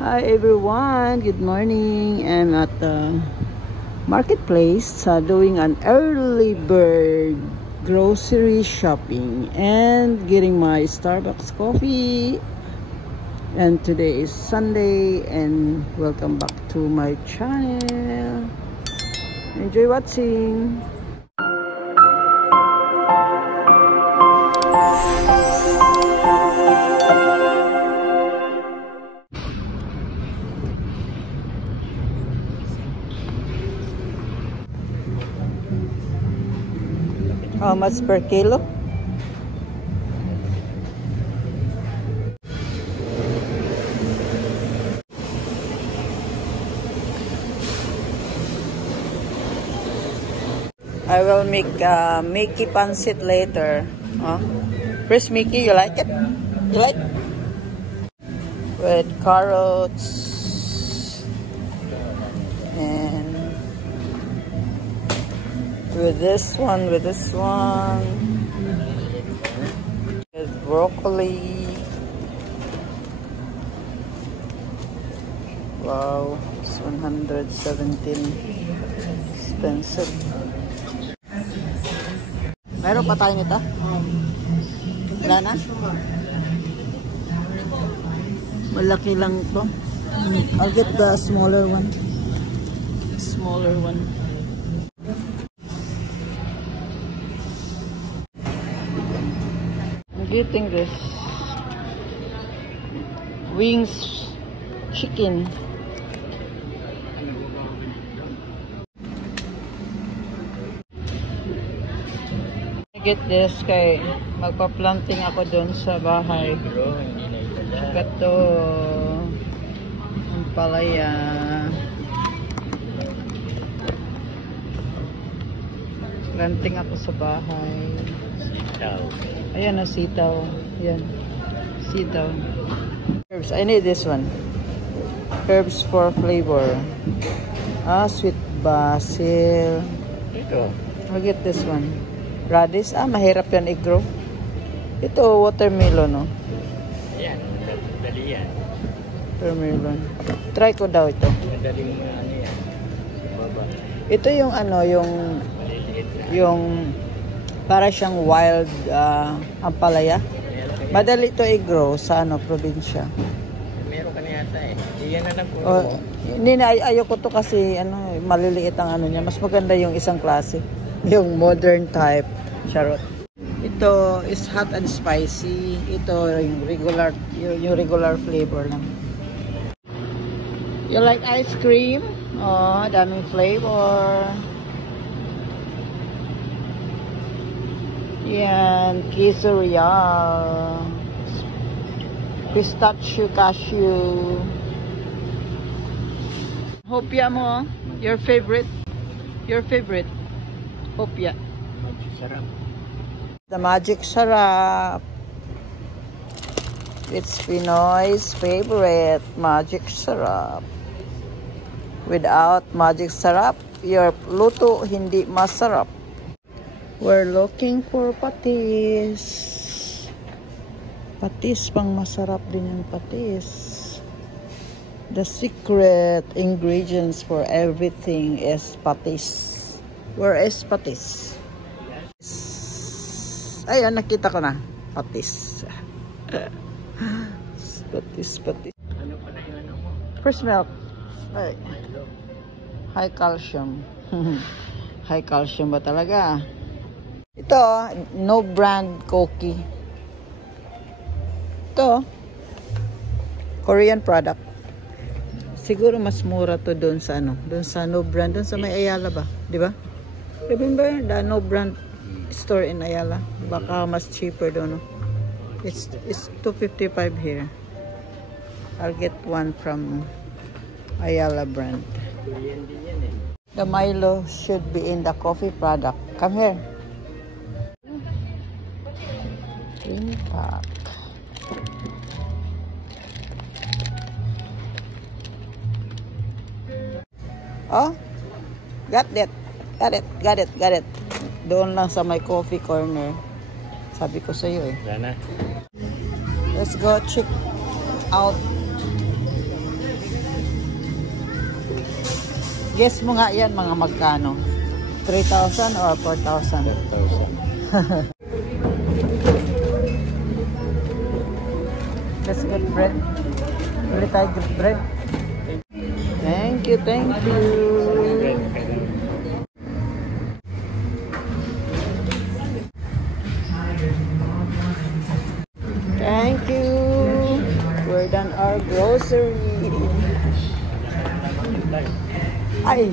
Hi everyone, good morning. I'm at the marketplace doing an early bird grocery shopping and getting my Starbucks coffee. And today is Sunday and welcome back to my channel. Enjoy watching. How much per kilo? I will make Mickey pancit later. Where's Mickey? You like it? You like? With carrots and with this one, with broccoli. Wow, it's 117. Expensive. Meron pa tayo nito? Wala na? Malaki lang to. I'll get the smaller one. Smaller one. I'm getting this wings chicken. I get this kay magpa-planting ako doon sa bahay. Saka to ang palaya. Planting ako sa bahay. Sitaw. Ayan na sitaw. Ayan. Sitaw. Herbs. I need this one. Herbs for flavor. Sweet basil. Ito. I'll get this one. Radish. Mahirap yan i-grow. Ito, watermelon, no? Ayan, dali yan. Watermelon. Try ko daw ito. Madaling ano yan. Baba. Ito yung ano, yung para siyang wild ampalaya. Madali ito i-grow sa ano, probinsya. Meron ka na yata eh. Iyan na lang po. Hindi na, ayoko to kasi ano, maliliit ang ano niya. Mas maganda yung isang klase. Yung modern type. Charot. Ito is hot and spicy. Ito yung regular flavor lang. You like ice cream? Oh, daming flavor. Yan, Queso Real. Pistachio cashew. Hopia mo, your favorite? Your favorite? Hopia. Sarap. The magic sarap. It's Pinoy's favorite magic sarap. Without magic sarap, your luto hindi masarap. We're looking for patis. Patis, pang masarap din yung patis. The secret ingredients for everything is patis. Where is patis? Ayun, nakita ko na. Patis. Patis. Ano pala yung ano mo? First milk. Ay. High calcium. High calcium ba talaga? Ito, no brand cookie. Ito, Korean product. Siguro mas mura to doon sa ano, doon sa no brand, doon sa may Ayala ba, di ba? Remember the no brand store in Ayala? Baka mas cheaper doon, no? It's $2.55 here. I'll get one from Ayala brand. The Milo should be in the coffee product. Come here. Green pack. Oh, got it. Doon lang sa my coffee corner. Sabi ko sa iyo eh. Sana. Let's go check out Guess mo nga yan, mga magkano? 3,000 or 4,000? 10,000. Let's get bread. Bili tayo bread. Thank you, thank you. Thank you. We're done our grocery. Ay.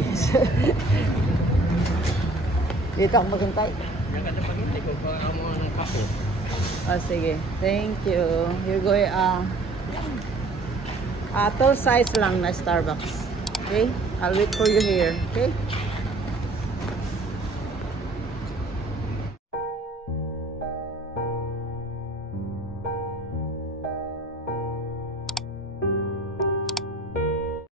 Dito ako maghintay. Nakatapagintay ko pa ang mga ng kape. Oh, sige. Thank you. You're going, tall size lang na Starbucks. Okay? I'll wait for you here. Okay?